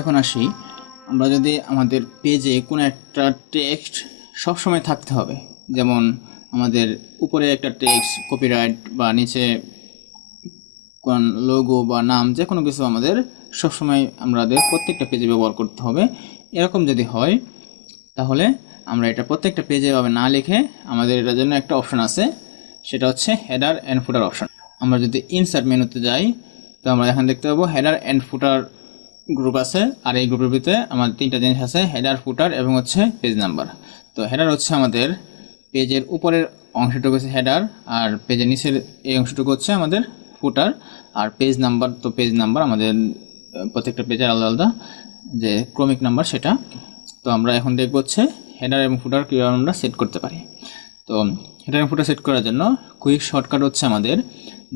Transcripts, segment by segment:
এখন আসি, আমরা যদি আমাদের পেজে কোনো একটা টেক্সট সবসময় থাকতে হবে, যেমন আমাদের উপরে একটা টেক্সট কপিরাইট বা নিচে কোন লোগো বা নাম যে কোনো কিছু আমাদের সবসময় আমাদের প্রত্যেকটা পেজে ব্যবহার করতে হবে। এরকম যদি হয় তাহলে আমরা এটা প্রত্যেকটা পেজে এভাবে না লিখে আমাদের এটার জন্য একটা অপশন আছে, সেটা হচ্ছে হেডার অ্যান্ড ফুটার অপশন। আমরা যদি ইনসার্ট মেনুতে যাই তো আমরা এখানে দেখতে পাবো হেডার অ্যান্ড ফুটার গ্রুপ আছে, আর এই গ্রুপের ভিতরে আমাদের তিনটা জিনিস আছে, হেডার, ফুটার এবং হচ্ছে পেজ নাম্বার। তো হেডার হচ্ছে আমাদের পেজের উপরের অংশটুকু হচ্ছে হেডার, আর পেজের নিচের এই অংশটুকু হচ্ছে আমাদের ফুটার। আর পেজ নাম্বার, তো পেজ নাম্বার আমাদের প্রত্যেকটা পেজের আলাদা আলাদা যে ক্রমিক নাম্বার সেটা। তো আমরা এখন দেখব হচ্ছে হেডার এবং ফুটার কীভাবে আমরা সেট করতে পারি। তো হেডার এবং ফুটার সেট করার জন্য কুইক শর্টকাট হচ্ছে আমাদের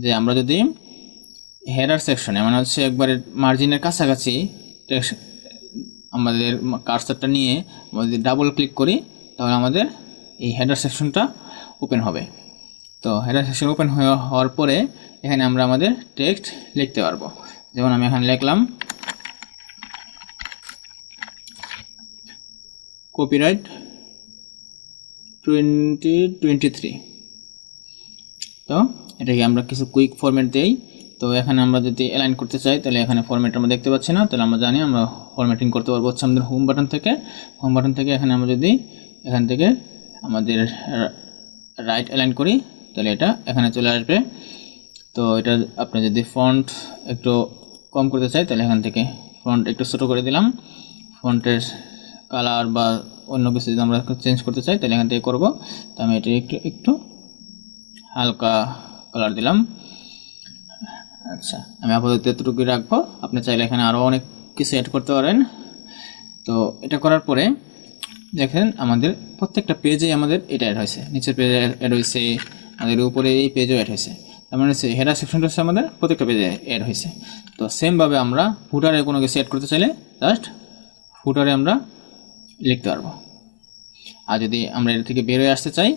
যে আমরা যদি হেডার সেকশনে মানে হচ্ছে একবারে মার্জিনের কাছাকাছি আমাদের কার্সারটা নিয়ে আমরা যদি ডাবল ক্লিক করি তাহলে আমাদের এই হেডার সেকশনটা ওপেন হবে। তো হেডার সেকশন ওপেন হওয়ার পরে এখানে আমরা আমাদের টেক্সট লিখতে পারবো। যেমন আমি এখানে লিখলাম কপিরাইট 2023। তো এটাকে আমরা কিছু কুইক ফরম্যাট দেই। তো এখানে আমরা যদি অ্যালাইন করতে চাই তাহলে এখানে ফরম্যাট আমরা দেখতে পাচ্ছি না, তাহলে আমরা জানি আমরা ফরম্যাটিং করতে পারবো হচ্ছে আমাদের হোম বাটন থেকে এখানে আমরা যদি এখান থেকে আমাদের রাইট অ্যালাইন করি তাহলে এটা এখানে চলে আসবে। তো এটা আপনি যদি ফন্ট একটু কম করতে চাই তাহলে এখান থেকে ফন্ট একটু ছোটো করে দিলাম, ফন্টের কালার বা অন্য কিছু যদি আমরা চেঞ্জ করতে চাই তাহলে এখান থেকে করবো। তো আমি এটা একটু হালকা কালার দিলাম। আচ্ছা, আমি আপাতত এতটুকুই রাখবো, আপনি চাইলে এখানে আরও অনেক কিছু অ্যাড করতে পারেন। তো এটা করার পরে দেখেন আমাদের প্রত্যেকটা পেজে আমাদের এটা অ্যাড হয়েছে, নিচের পেজে অ্যাড হয়েছে, আমাদের উপরে এই পেজও অ্যাড হয়েছে। তার মানে হচ্ছে হেডার সেকশনটা হচ্ছে আমাদের প্রত্যেকটা পেজে অ্যাড হয়েছে। তো সেমভাবে আমরা ফুটারে কোনো কিছু অ্যাড করতে চাইলে জাস্ট ফুটারে আমরা লিখতে পারবো। আর যদি আমরা এর থেকে বের হয়ে আসতে চাই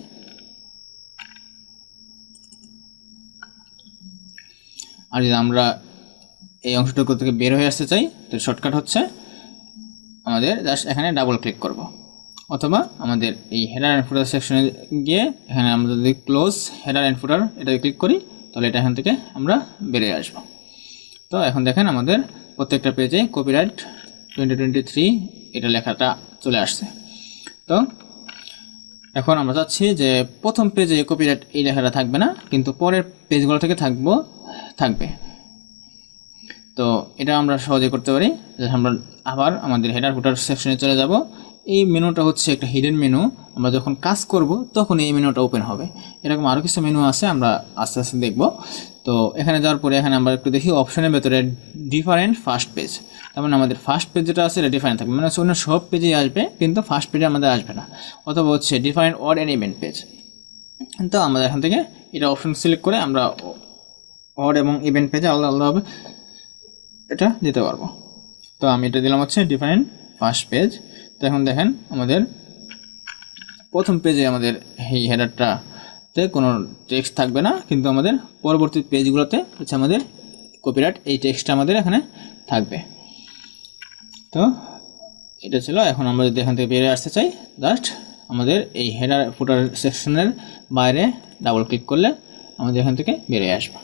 আর যদি আমরা এই অংশটুকু থেকে বের হয়ে আসতে চাই তো শর্টকাট হচ্ছে আমাদের জাস্ট এখানে ডাবল ক্লিক করব, অথবা আমাদের এই হেডার অ্যান্ড ফুটার সেকশনে গিয়ে এখানে আমরা যদি ক্লোজ হেডার অ্যান্ড ফুটার এটাতে ক্লিক করি তাহলে এটা এখান থেকে আমরা বেরিয়ে আসব। তো এখন দেখেন আমাদের প্রত্যেকটা পেজে কপিরাইট 2023 এটা লেখাটা চলে আসছে। তো এখন আমরা চাচ্ছি যে প্রথম পেজে কপিরাইট এই লেখাটা থাকবে না, কিন্তু পরের পেজগুলো থেকে থাকবে। তো এটা আমরা সহজে করতে পারি যে আমরা আবার আমাদের হেডার ফুটার সেকশনে চলে যাব। এই মেনুটা হচ্ছে একটা হিডেন মেনু, আমরা যখন কাজ করব তখন এই মেনুটা ওপেন হবে। এরকম আরও কিছু মেনু আছে, আমরা আস্তে আস্তে দেখব। তো এখানে যাওয়ার পরে এখানে আমরা একটু দেখি অপশনের ভেতরে ডিফারেন্ট ফার্স্ট পেজ, তার মানে আমাদের ফার্স্ট পেজ যেটা আছে এটা ডিফারেন্ট থাকবে, মানে হচ্ছে অন্য সব পেজেই আসবে কিন্তু ফার্স্ট পেজে আমাদের আসবে না। অথবা হচ্ছে different odd and event page. তো আমরা এখান থেকে এটা অপশন সিলেক্ট করে আমরা অড এবং ইভেন্ট পেজে আলাদা আলাদাভাবে এটা দিতে পারবো। তো আমি এটা দিলাম হচ্ছে ডিফারেন্ট ফার্স্ট পেজ। তো এখন দেখেন আমাদের প্রথম পেজে আমাদের এই হেডারটাতে কোনো টেক্সট থাকবে না, কিন্তু আমাদের পরবর্তী পেজগুলোতে হচ্ছে আমাদের কপিরাইট এই টেক্সটটা আমাদের এখানে থাকবে। তো এটা ছিল। এখন আমরা যদি এখান থেকে বেরিয়ে আসতে চাই জাস্ট আমাদের এই হেডার ফুটার সেকশনের বাইরে ডাবল ক্লিক করলে আমাদের এখান থেকে বেরিয়ে আসবে।